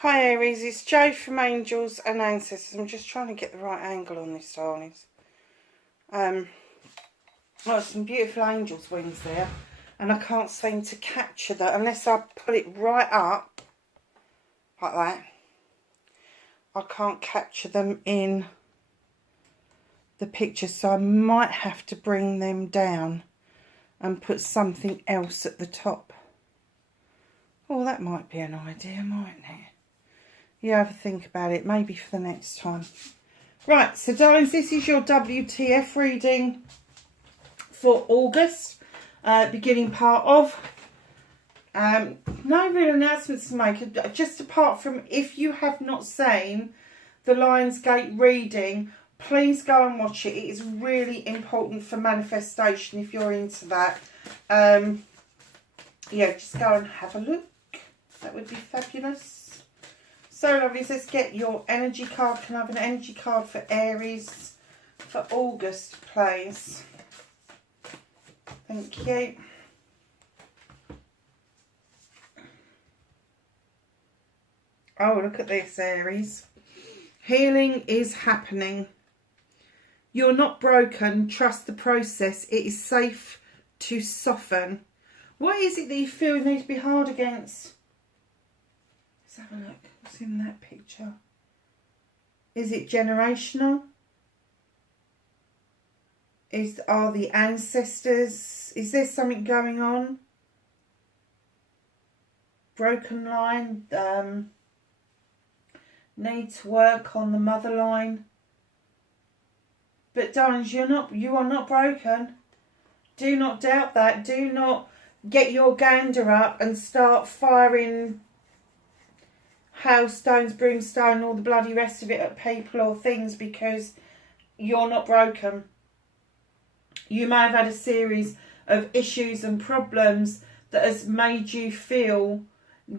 Hi Aries, it's Jo from Angels and Ancestors. I'm just trying to get the right angle on this, darlings. Got some beautiful angels' wings there, and I can't seem to capture that unless I put it right up like that. I can't capture them in the picture, so I might have to bring them down and put something else at the top. Oh, that might be an idea, mightn't it? Yeah, have a think about it, maybe for the next time. Right, so darlings, this is your WTF reading for August, beginning part of. No real announcements to make, just apart from if you have not seen the Lionsgate reading, please go and watch it. It is really important for manifestation if you're into that. Yeah, just go and have a look. That would be fabulous. So lovelies, let's get your energy card. Can I have an energy card for Aries for August, please? Thank you. Oh, look at this, Aries. Healing is happening. You're not broken. Trust the process. It is safe to soften. What is it that you feel you need to be hard against? Let's have a look. What's in that picture? Is it generational? Are the ancestors? Is there something going on? Broken line. Need to work on the mother line. But darlings, you are not broken. Do not doubt that. Do not get your gander up and start firing hailstones, brimstone, all the bloody rest of it at people or things, because you're not broken. You may have had a series of issues and problems that has made you feel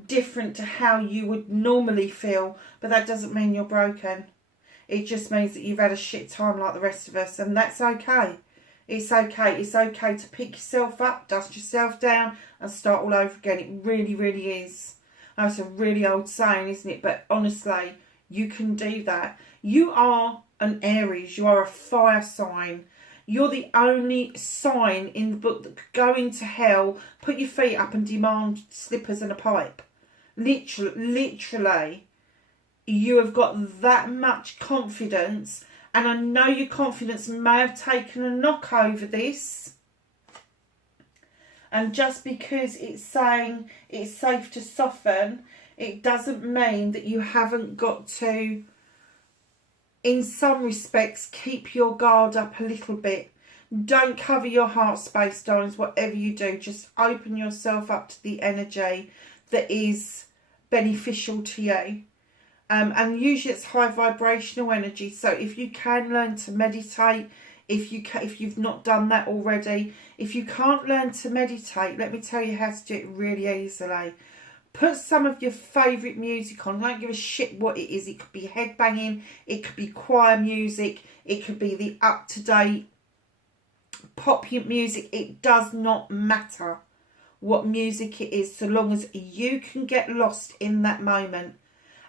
different to how you would normally feel, but that doesn't mean you're broken. It just means that you've had a shit time like the rest of us, and that's okay. It's okay. It's okay to pick yourself up, dust yourself down, and start all over again. It really, really is. That's a really old saying, isn't it? But honestly, you can do that. You are an Aries. You are a fire sign. You're the only sign in the book that could go into hell, put your feet up and demand slippers and a pipe. Literally, you have got that much confidence. And I know your confidence may have taken a knock over this. And just because it's saying it's safe to soften, it doesn't mean that you haven't got to, in some respects, keep your guard up a little bit. Don't cover your heart space, darlings, whatever you do. Just open yourself up to the energy that is beneficial to you. And usually it's high vibrational energy. So if you can learn to meditate, if you've not done that already, if you can't learn to meditate, let me tell you how to do it really easily. Put some of your favourite music on. Don't give a shit what it is. It could be head banging, it could be choir music, it could be the up-to-date pop music. It does not matter what music it is, so long as you can get lost in that moment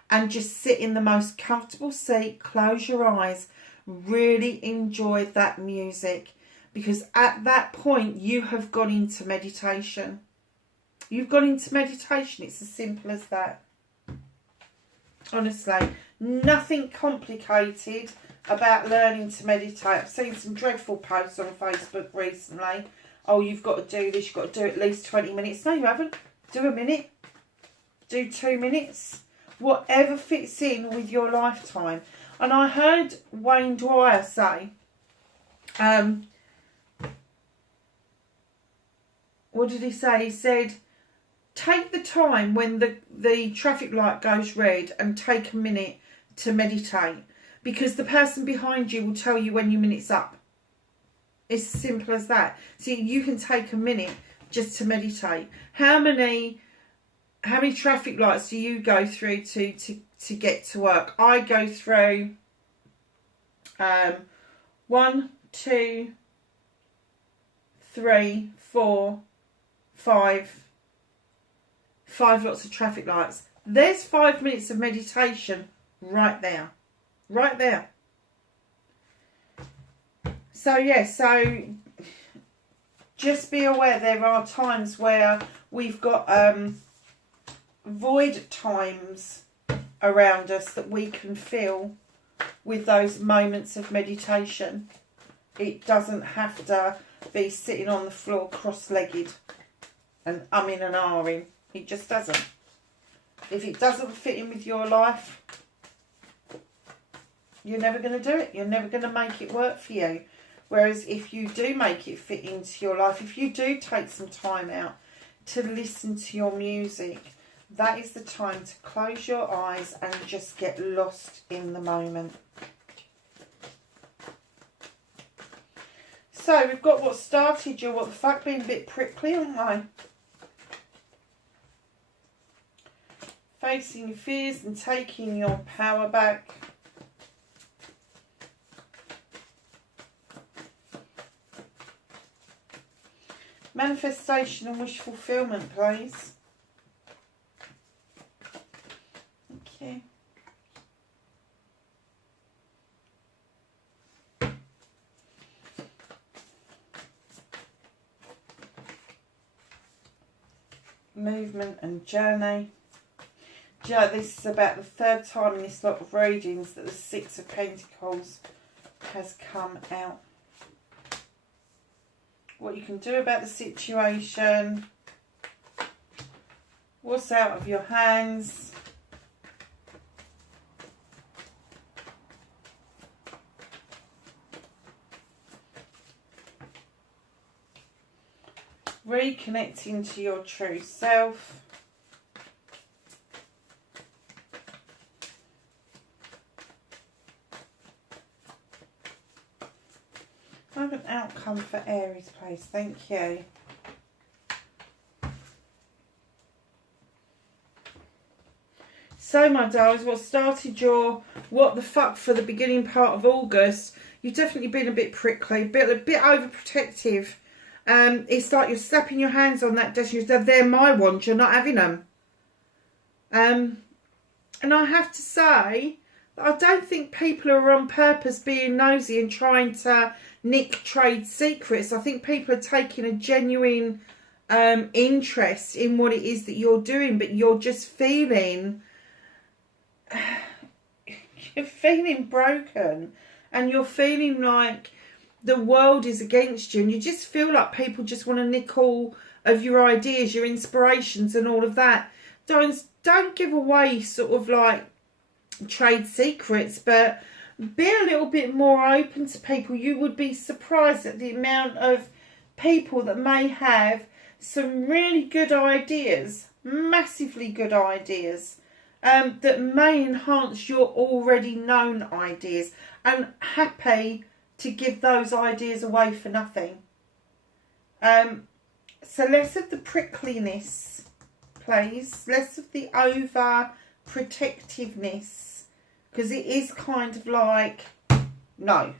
and just sit in the most comfortable seat, close your eyes, really enjoy that music, because at that point you have gone into meditation. You've gone into meditation. It's as simple as that. Honestly, nothing complicated about learning to meditate. I've seen some dreadful posts on Facebook recently. Oh, you've got to do this, you've got to do at least 20 minutes. No, you haven't. Do a minute. Do 2 minutes. Whatever fits in with your lifetime. And I heard Wayne Dwyer say, what did he say? He said, take the time when the traffic light goes red and take a minute to meditate, because the person behind you will tell you when your minute's up. It's as simple as that. So you can take a minute just to meditate. How many traffic lights do you go through to get to work? I go through 1, 2, 3, 4, 5 lots of traffic lights. There's 5 minutes of meditation right there. Right there. So, yeah, so just be aware there are times where we've got void times around us that we can feel with those moments of meditation. It doesn't have to be sitting on the floor cross-legged and umming and ahhing. It just doesn't. If it doesn't fit in with your life, you're never going to do it. You're never going to make it work for you. Whereas if you do make it fit into your life, if you do take some time out to listen to your music, that is the time to close your eyes and just get lost in the moment. So we've got what started your what the fuck being a bit prickly, aren't I? Facing your fears and taking your power back. Manifestation and wish fulfillment, please. Thank you. Movement and journey. This is about the 3rd time in this lot of readings that the 6 of Pentacles has come out. What you can do about the situation. What's out of your hands. Reconnecting to your true self. I have an outcome for Aries, please. Thank you. So, my darlings, what started your what the fuck for the beginning part of August, you've definitely been a bit prickly, a bit overprotective. It's like you're slapping your hands on that desk. They're my ones. You're not having them. And I have to say, I don't think people are on purpose being nosy and trying to nick trade secrets. I think people are taking a genuine interest in what it is that you're doing, but you're just feeling you're feeling broken, and you're feeling like the world is against you, and you just feel like people just want to nick all of your ideas, your inspirations and all of that. Don't give away sort of like trade secrets, but be a little bit more open to people. You would be surprised at the amount of people that may have some really good ideas, massively good ideas, that may enhance your already known ideas, and happy to give those ideas away for nothing. So less of the prickliness, please. Less of the over protectiveness, because it is kind of like no,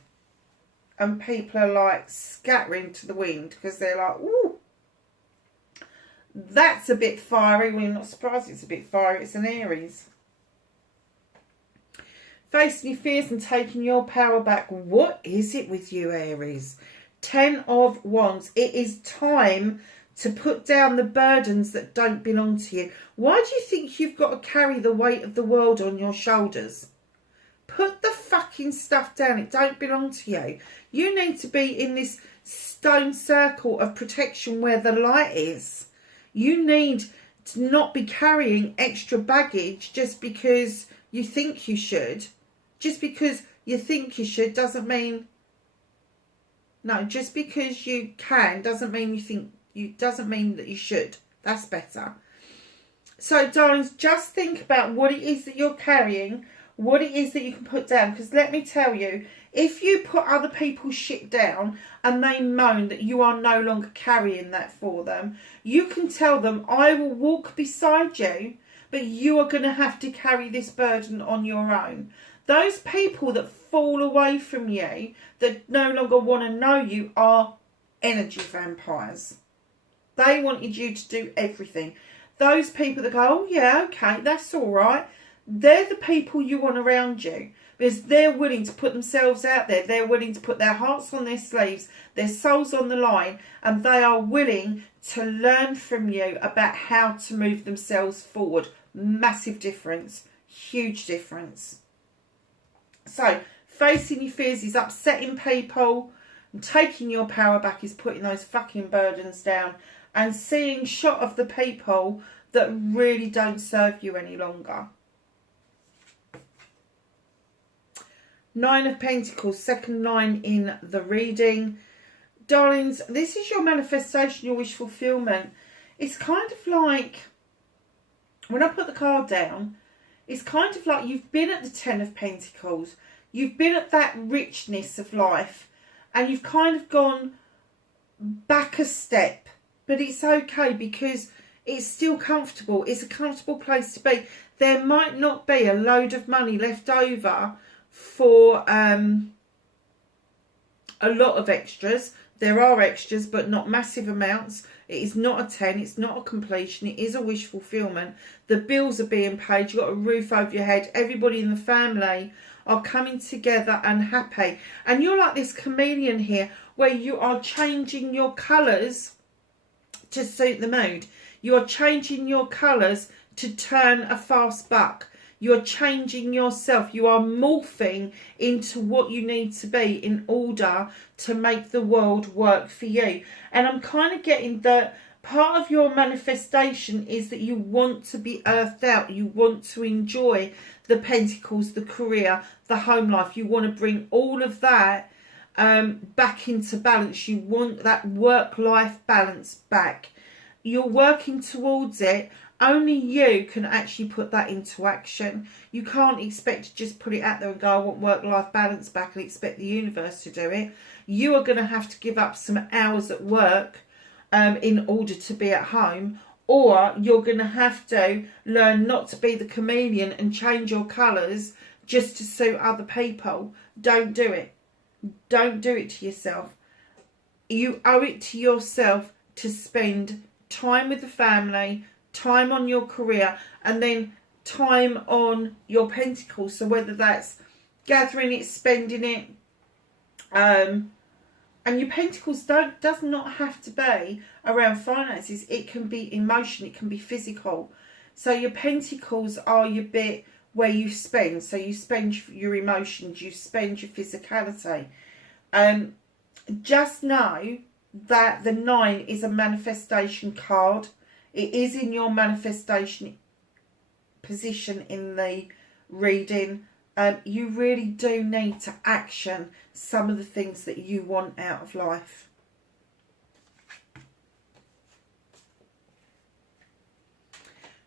and people are like scattering to the wind because they're like, ooh, that's a bit fiery. Well, you're not surprised it's a bit fiery. It's an Aries. Facing your fears and taking your power back. What is it with you, Aries? 10 of Wands. It is time to put down the burdens that don't belong to you. Why do you think you've got to carry the weight of the world on your shoulders? Put the fucking stuff down. It don't belong to you. You need to be in this stone circle of protection where the light is. You need to not be carrying extra baggage just because you think you should. Just because you think you should doesn't mean... No, just because you can doesn't mean you think... doesn't mean that you should. That's better. So, darlings, just think about what it is that you're carrying, what it is that you can put down. Because let me tell you, if you put other people's shit down and they moan that you are no longer carrying that for them, you can tell them, I will walk beside you, but you are going to have to carry this burden on your own. Those people that fall away from you, that no longer want to know you, are energy vampires. They wanted you to do everything. those people that go, oh yeah, okay, that's all right, they're the people you want around you. Because they're willing to put themselves out there. They're willing to put their hearts on their sleeves, their souls on the line, and they are willing to learn from you about how to move themselves forward. Massive difference. Huge difference. So, facing your fears is upsetting people, and taking your power back is putting those fucking burdens down and seeing shot of the people that really don't serve you any longer. 9 of Pentacles, second line in the reading. Darlings, this is your manifestation, your wish fulfillment. It's kind of like, when I put the card down, it's kind of like you've been at the 10 of Pentacles. You've been at that richness of life. And you've kind of gone back a step. But it's okay because it's still comfortable. It's a comfortable place to be. There might not be a load of money left over for a lot of extras. There are extras, but not massive amounts. It is not a 10. It's not a completion. It is a wish fulfillment. The bills are being paid. You've got a roof over your head. Everybody in the family are coming together and happy. And you're like this chameleon here, where you are changing your colours to suit the mood. You are changing your colours to turn a fast buck. You're changing yourself. You are morphing into what you need to be in order to make the world work for you. And I'm kind of getting that part of your manifestation is that you want to be earthed out. You want to enjoy the pentacles, the career, the home life. You want to bring all of that back into balance. You want that work-life balance back. You're working towards it. Only you can actually put that into action. You can't expect to just put it out there and go, I want work-life balance back, and expect the universe to do it. You are going to have to give up some hours at work in order to be at home. Or you're going to have to learn not to be the chameleon and change your colours just to suit other people. Don't do it. Don't do it to yourself. You owe it to yourself to spend time with the family, time on your career, and then time on your pentacles. So whether that's gathering it, spending it, and your pentacles does not have to be around finances. It can be emotion, it can be physical. So your pentacles are your bit where you spend. So you spend your emotions, you spend your physicality. Just know that the 9 is a manifestation card. It is in your manifestation position in the reading. You really do need to action some of the things that you want out of life.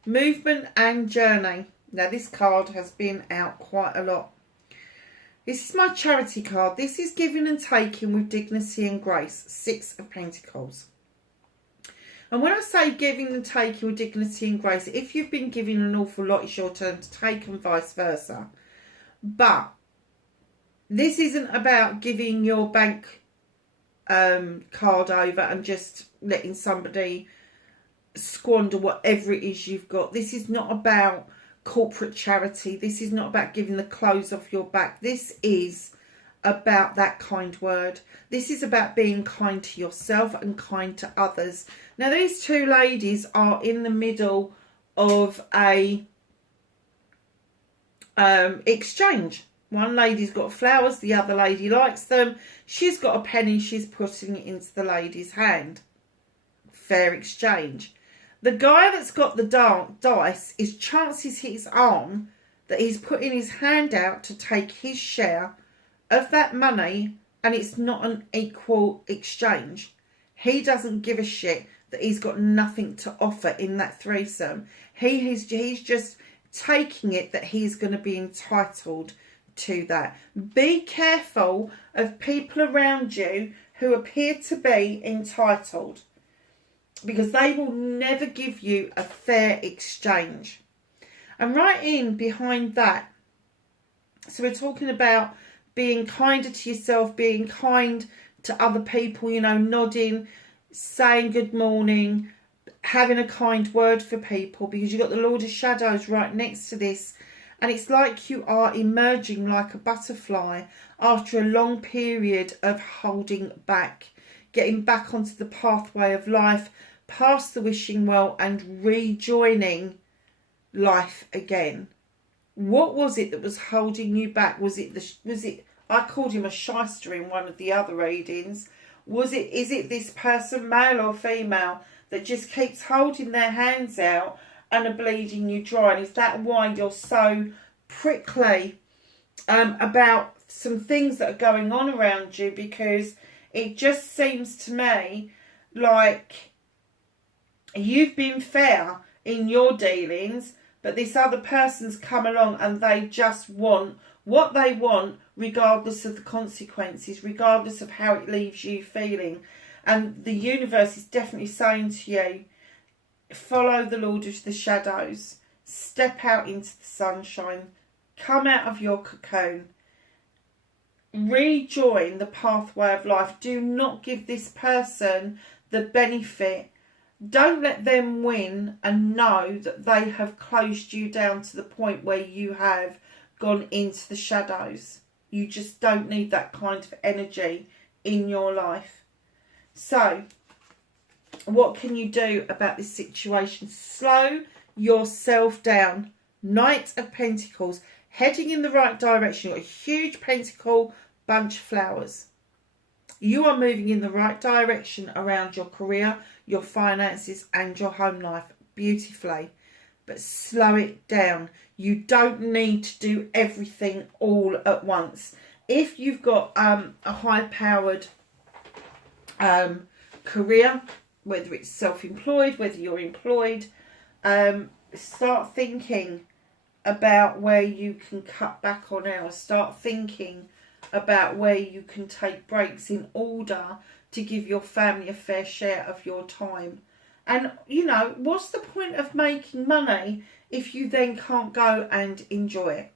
Movement and journey. Now this card has been out quite a lot. This is my charity card. This is giving and taking with dignity and grace. 6 of Pentacles. And when I say giving and taking with dignity and grace, if you've been giving an awful lot, it's your turn to take, and vice versa. But this isn't about giving your bank card over and just letting somebody squander whatever it is you've got. This is not about corporate charity. This is not about giving the clothes off your back. This is about that kind word. This is about being kind to yourself and kind to others. Now these two ladies are in the middle of a exchange. One lady's got flowers, the other lady likes them. She's got a penny, she's putting it into the lady's hand. Fair exchange. The guy that's got the dice, his chances his arm that he's putting his hand out to take his share of that money, and it's not an equal exchange. He doesn't give a shit that he's got nothing to offer in that threesome. He's just taking it that he's going to be entitled to that. Be careful of people around you who appear to be entitled, because they will never give you a fair exchange. And right in behind that, so we're talking about being kinder to yourself, being kind to other people, you know, nodding, saying good morning, having a kind word for people, because you've got the Lord of Shadows right next to this. And it's like you are emerging like a butterfly after a long period of holding back, getting back onto the pathway of life, past the wishing well, and rejoining life again. What was it that was holding you back? Was it I called him a shyster in one of the other readings. Is it this person, male or female, that just keeps holding their hands out and are bleeding you dry? And is that why you're so prickly about some things that are going on around you? Because it just seems to me like you've been fair in your dealings, but this other person's come along and they just want what they want, regardless of the consequences, regardless of how it leaves you feeling. And the universe is definitely saying to you, follow the Lord of the Shadows, step out into the sunshine, come out of your cocoon, rejoin the pathway of life. Do not give this person the benefit. Don't let them win and know that they have closed you down to the point where you have gone into the shadows. You just don't need that kind of energy in your life. So, what can you do about this situation? Slow yourself down. Knight of Pentacles, heading in the right direction. You've got a huge pentacle, bunch of flowers. You are moving in the right direction around your career, your finances and your home life beautifully. But slow it down. You don't need to do everything all at once. If you've got a high-powered career, whether it's self-employed, whether you're employed, start thinking about where you can cut back on hours. Start thinking about where you can take breaks in order to give your family a fair share of your time. And, you know, what's the point of making money if you then can't go and enjoy it?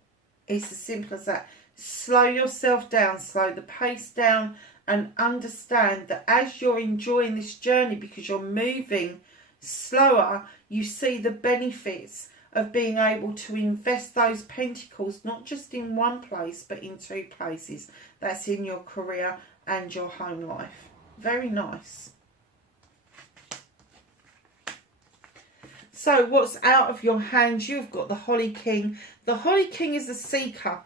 It's as simple as that. Slow yourself down, slow the pace down, and understand that as you're enjoying this journey, because you're moving slower, you see the benefits of being able to invest those pentacles, not just in one place, but in two places. That's in your career and your home life. Very nice. So what's out of your hands? You've got the Holly King. The Holly King is a seeker.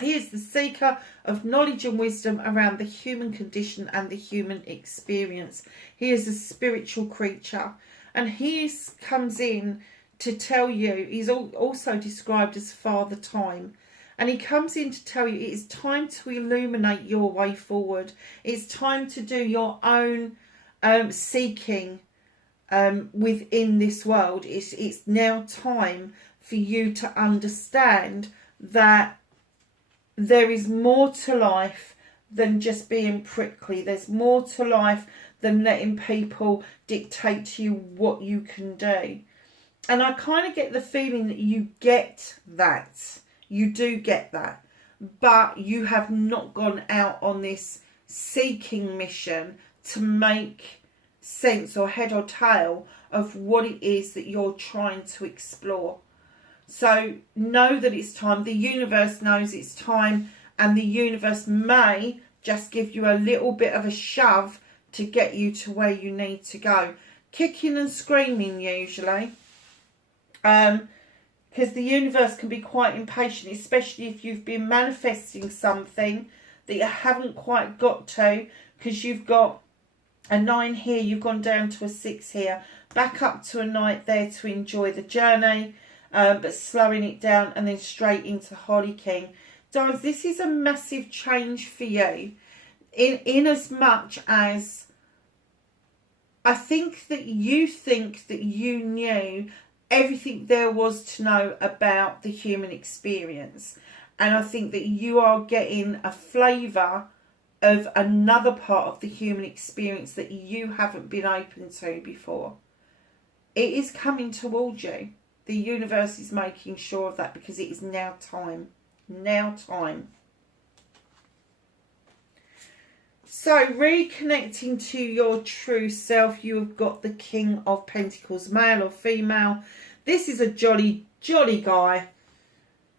He is the seeker of knowledge and wisdom around the human condition and the human experience. He is a spiritual creature. And he comes in to tell you, he's also described as Father Time. And he comes in to tell you it is time to illuminate your way forward. It's time to do your own seeking within this world. It's now time for you to understand that there is more to life than just being prickly. There's more to life than letting people dictate to you what you can do. And I kind of get the feeling that you get that. You do get that. But you have not gone out on this seeking mission to make sense or head or tail of what it is that you're trying to explore. So know that it's time. The universe knows it's time, and the universe may just give you a little bit of a shove to get you to where you need to go. Kicking and screaming usually. Because the universe can be quite impatient, especially if you've been manifesting something that you haven't quite got to, because you've got a 9 here, you've gone down to a 6 here, back up to a Knight there to enjoy the journey, but slowing it down and then straight into Holly King. Guys, this is a massive change for you, in as much as I think that you knew everything there was to know about the human experience. And I think that you are getting a flavour of another part of the human experience that you haven't been open to before. It is coming towards you. The universe is making sure of that, because it is now time. Now time. So, reconnecting to your true self, you have got the King of Pentacles, male or female. This is a jolly, jolly guy.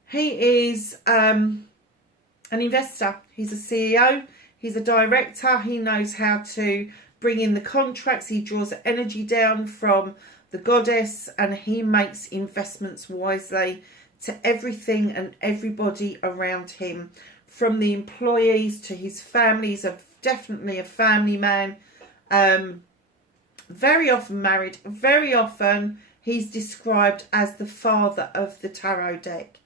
He is an investor. He's a CEO. He's a director. He knows how to bring in the contracts. He draws energy down from the goddess, and he makes investments wisely to everything and everybody around him, from the employees to his family. He's definitely a family man. Very often married. Very often he's described as the father of the tarot deck,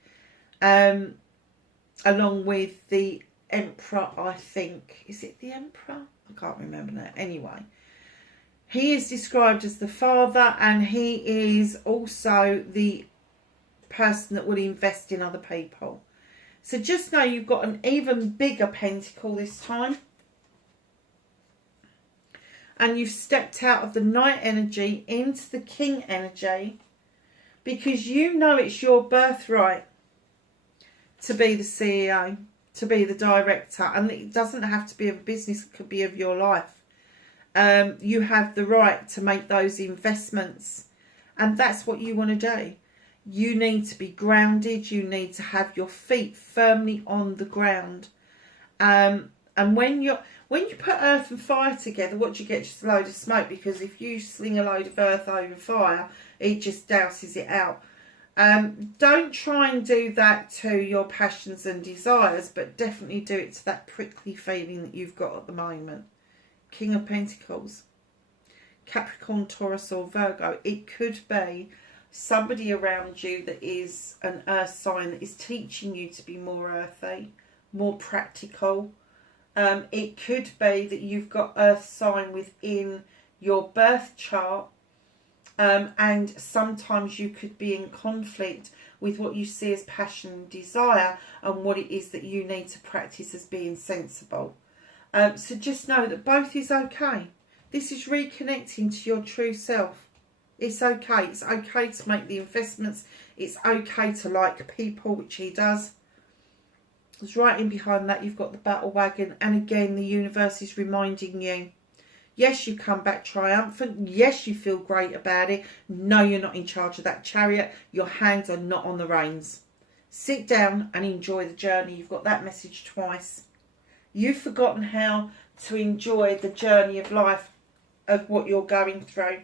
along with the Emperor, I think. Is it the Emperor? I can't remember now. Anyway, he is described as the father, and he is also the person that will invest in other people. So just know you've got an even bigger pentacle this time. And you've stepped out of the Knight energy into the King energy, because you know it's your birthright to be the CEO, to be the director. And it doesn't have to be of a business, it could be of your life. You have the right to make those investments, and that's what you want to do. You need to be grounded. You need to have your feet firmly on the ground. And when you put earth and fire together, what you get? Just a load of smoke, because if you sling a load of earth over fire, it just douses it out. Don't try and do that to your passions and desires, but definitely do it to that prickly feeling that you've got at the moment. King of Pentacles, Capricorn, Taurus or Virgo. It could be somebody around you that is an earth sign that is teaching you to be more earthy, more practical. It could be that you've got earth sign within your birth chart, and sometimes you could be in conflict with what you see as passion and desire, and what it is that you need to practice as being sensible. So just know that both is okay. This is reconnecting to your true self. It's okay. It's okay to make the investments. It's okay to like people, which he does. It's right in behind that, you've got the battle wagon. And again, the universe is reminding you, yes, you come back triumphant. Yes, you feel great about it. No, you're not in charge of that chariot. Your hands are not on the reins. Sit down and enjoy the journey. You've got that message twice. You've forgotten how to enjoy the journey of life, of what you're going through.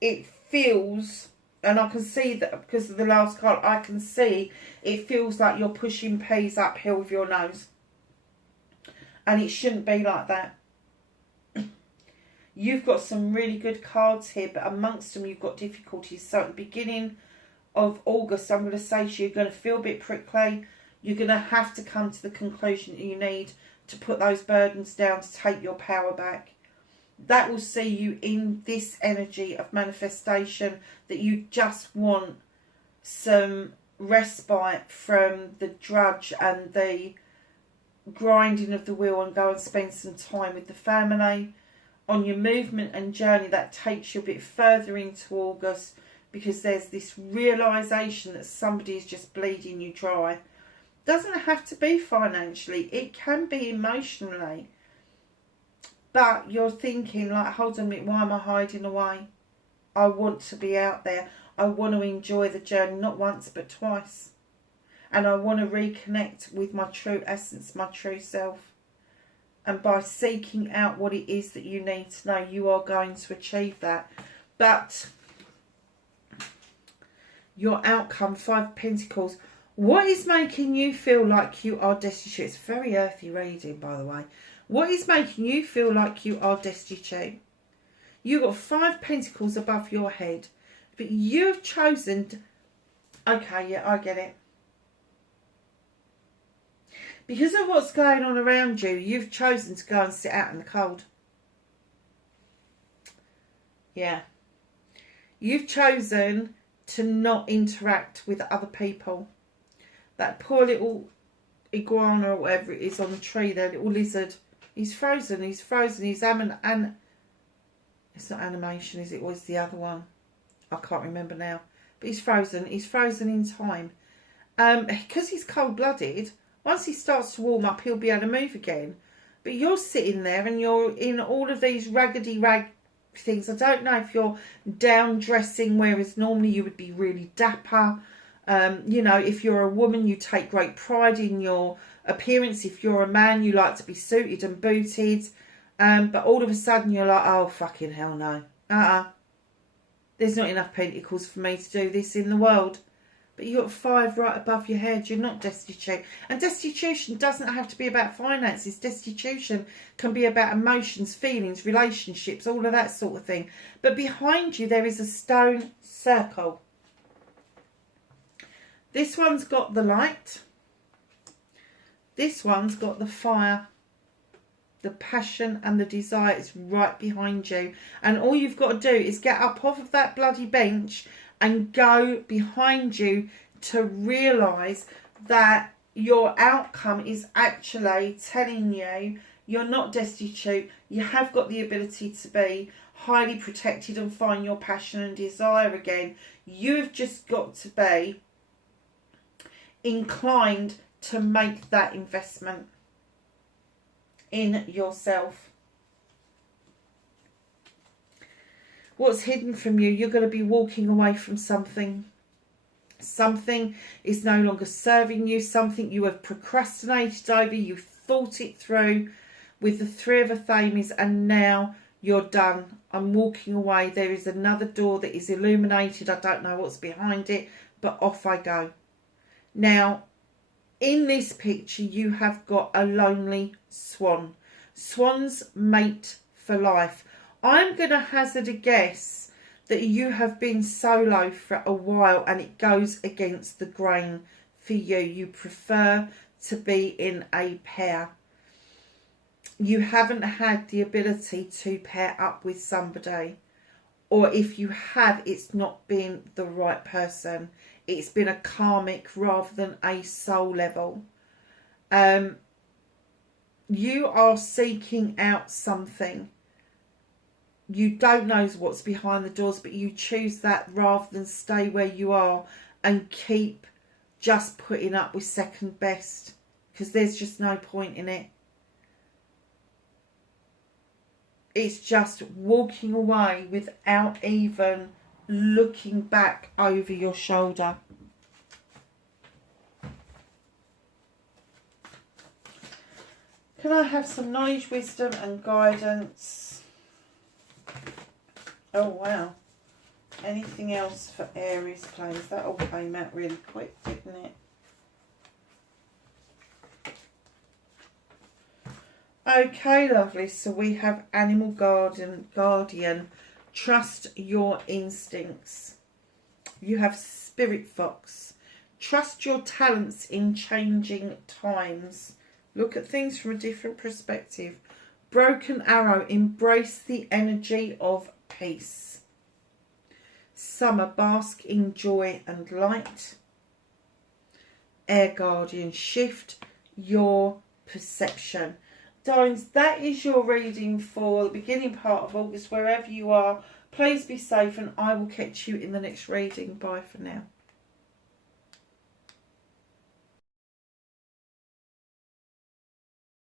It feels, and I can see that because of the last card, I can see it feels like you're pushing peas uphill with your nose. And it shouldn't be like that. You've got some really good cards here, but amongst them you've got difficulties. So at the beginning of August, I'm going to say to you, you're going to feel a bit prickly. You're going to have to come to the conclusion that you need to put those burdens down to take your power back. That will see you in this energy of manifestation, that you just want some respite from the drudge and the grinding of the wheel, and go and spend some time with the family. On your movement and journey, that takes you a bit further into August, because there's this realisation that somebody is just bleeding you dry. Doesn't have to be financially, it can be emotionally. But you're thinking, like, hold on a minute, why am I hiding away? I want to be out there. I want to enjoy the journey, not once but twice. And I want to reconnect with my true essence, my true self. And by seeking out what it is that you need to know, you are going to achieve that. But your outcome, 5 of Pentacles. What is making you feel like you are destitute? It's very earthy reading, by the way. What is making you feel like you are destitute? You've got 5 Pentacles above your head, but you have chosen to... Okay, yeah, I get it. Because of what's going on around you, you've chosen to go and sit out in the cold. Yeah. You've chosen to not interact with other people. That poor little iguana or whatever it is on the tree there, little lizard. He's frozen, he's frozen, he's it's not animation, is it? Or is the other one? I can't remember now. But he's frozen in time. Because he's cold-blooded, Once he starts to warm up, he'll be able to move again. But you're sitting there and you're in all of these raggedy rag things. I don't know if you're down dressing, whereas normally you would be really dapper. You know, if you're a woman, you take great pride in your appearance. If you're a man, you like to be suited and booted. But all of a sudden you're like, oh, fucking hell no. There's not enough pentacles for me to do this in the world. But you've got 5 right above your head. You're not destitute. And destitution doesn't have to be about finances. Destitution can be about emotions, feelings, relationships, all of that sort of thing. But behind you there is a stone circle. This one's got the light. This one's got the fire. The passion and the desire is right behind you. And all you've got to do is get up off of that bloody bench and go behind you to realise that your outcome is actually telling you you're not destitute. You have got the ability to be highly protected and find your passion and desire again. You've just got to be inclined to make that investment in yourself. What's hidden from you? You're going to be walking away from something. Something is no longer serving you. Something you have procrastinated over. You've thought it through with the 3 of Athames, and now you're done. I'm walking away. There is another door that is illuminated. I don't know what's behind it, but off I go. Now, in this picture, you have got a lonely swan. Swans mate for life. I'm going to hazard a guess that you have been solo for a while and it goes against the grain for you. You prefer to be in a pair. You haven't had the ability to pair up with somebody. Or if you have, it's not been the right person. It's been a karmic rather than a soul level. You are seeking out something. You don't know what's behind the doors, but you choose that rather than stay where you are and keep just putting up with second best, because there's just no point in it. It's just walking away without even looking back over your shoulder. Can I have some knowledge, wisdom and guidance? Oh wow. Anything else for Aries, please? That all came out really quick, didn't it? Okay, lovely. So we have Animal Guardian. Trust your instincts. You have Spirit Fox. Trust your talents in changing times. Look at things from a different perspective. Broken Arrow. Embrace the energy of peace. Summer. Bask in joy and light. Air Guardian. Shift your perception. Darlings, that is your reading for the beginning part of August, wherever you are. Please be safe and I will catch you in the next reading. Bye for now.